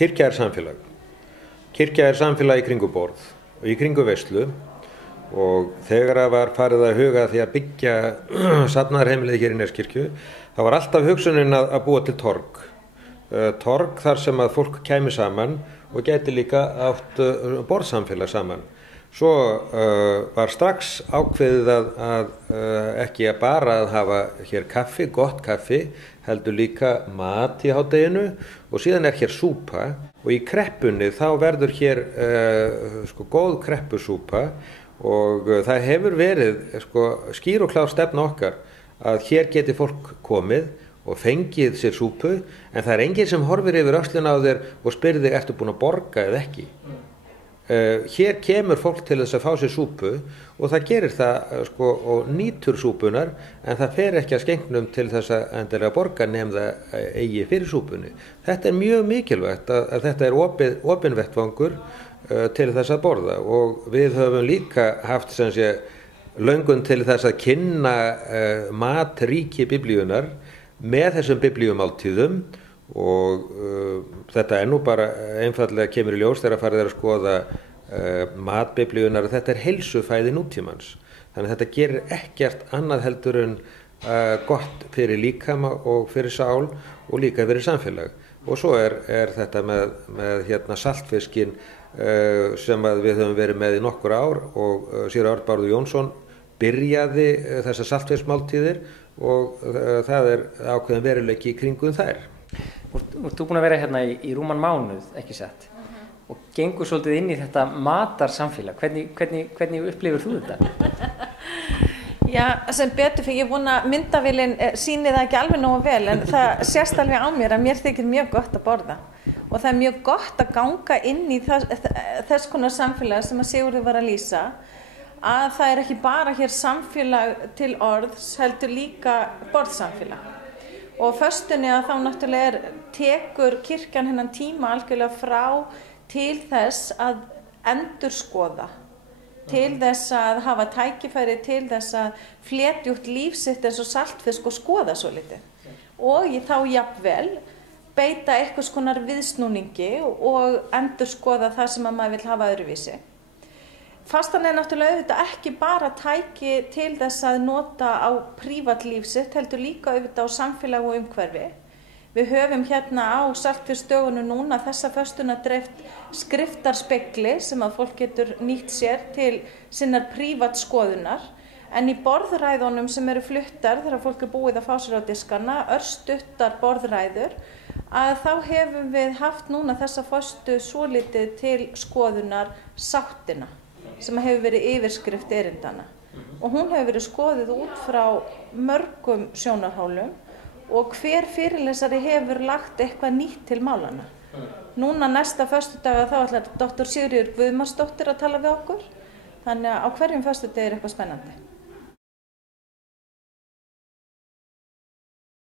kirkja samfélag. Kirkja samfélag í kringum borð og í kringum veislu og þegar var farið að huga því að byggja safnaðarheimilið hér í Neskirkju, þá var alltaf hugsunin að búa til torg. Torg þar sem að fólk kæmi saman og gæti líka átt borðsamfélag saman. Svo var strax ákveðið að ekki bara að hafa hér kaffi, gott kaffi, heldur líka mat í hádeginu og síðan hér súpa og í kreppunni þá verður hér góð kreppusúpa og það hefur verið skýr og klár stefna okkar að hér geti fólk komið og fengið sér súpu en það enginn sem horfir yfir öxlina á þér og spyrir þig ertu búin að borga eða ekki. Hér kemur fólk til þess að fá sér súpu og það gerir það og nýtur súpunar en það fer ekki að skenknum til þess að endilega borga nema það eigi fyrir súpunni. Þetta mjög mikilvægt að þetta opinn vettvangur til þess að borða og við höfum líka haft löngun til þess að kynna matríki biblíunar með þessum biblíumáltíðum og þetta nú bara einfaldlega kemur í ljós þegar farið að skoða matbiblíunar og þetta heilsufæði nútímans. Þannig að þetta gerir ekkert annað heldur en gott fyrir líkama og fyrir sál og líka fyrir samfélag. Og svo þetta með saltfiskin sem við höfum verið með í nokkur ár og síra Bárður Jónsson byrjaði þessar saltfiskmáltíðir og það ákveðin veruleiki í kringum þær. Þú búin að vera hérna í rúman mánuð, ekki satt, og gengur svolítið inn í þetta matarsamfélag. Hvernig upplifir þú þetta? Já, sem betur fyrir, ég vona myndavélin sýnir það ekki alveg nógu vel, en það sést alveg á mér að mér þykir mjög gott að borða. Og það mjög gott að ganga inn í þess konar samfélag sem að Sigurður var að lýsa, að það ekki bara hér samfélag til orðs, heldur líka borðsamfélag. Og föstunni að þá náttúrulega tekur kirkjan hennan tíma algjörlega frá til þess að endurskoða, til þess að hafa tækifæri, til þess að fletja út líf sitt eins og saltfisk og skoða svo litið. Og þá jafnvel beita einhvers konar viðsnúningi og endurskoða það sem að maður vill hafa öðruvísi. Fastan náttúrulega auðvitað ekki bara tæki til þess að nota á prívatlíf sitt, heldur líka auðvitað á samfélag og umhverfi. Við höfum hérna á saltfiskdögunum núna þessa föstuna dreift skriftarspegli sem að fólk getur nýtt sér til sinnar prívatskoðunar. En í borðræðunum sem eru fluttar þegar fólk búið að fá sér á diskana, örstuttar borðræður, að þá hefum við haft núna þessa föstu svolítið til skoðunar sáttina, sem hefur verið yfirskrift erindana. Og hún hefur verið skoðuð út frá mörgum sjónarhólum og hver fyrirlesari hefur lagt eitthvað nýtt til málana. Núna næsta föstudaga þá ætlar Dr. Sigríður Guðmarsdóttir að tala við okkur, þannig að á hverjum föstudegi eitthvað spennandi.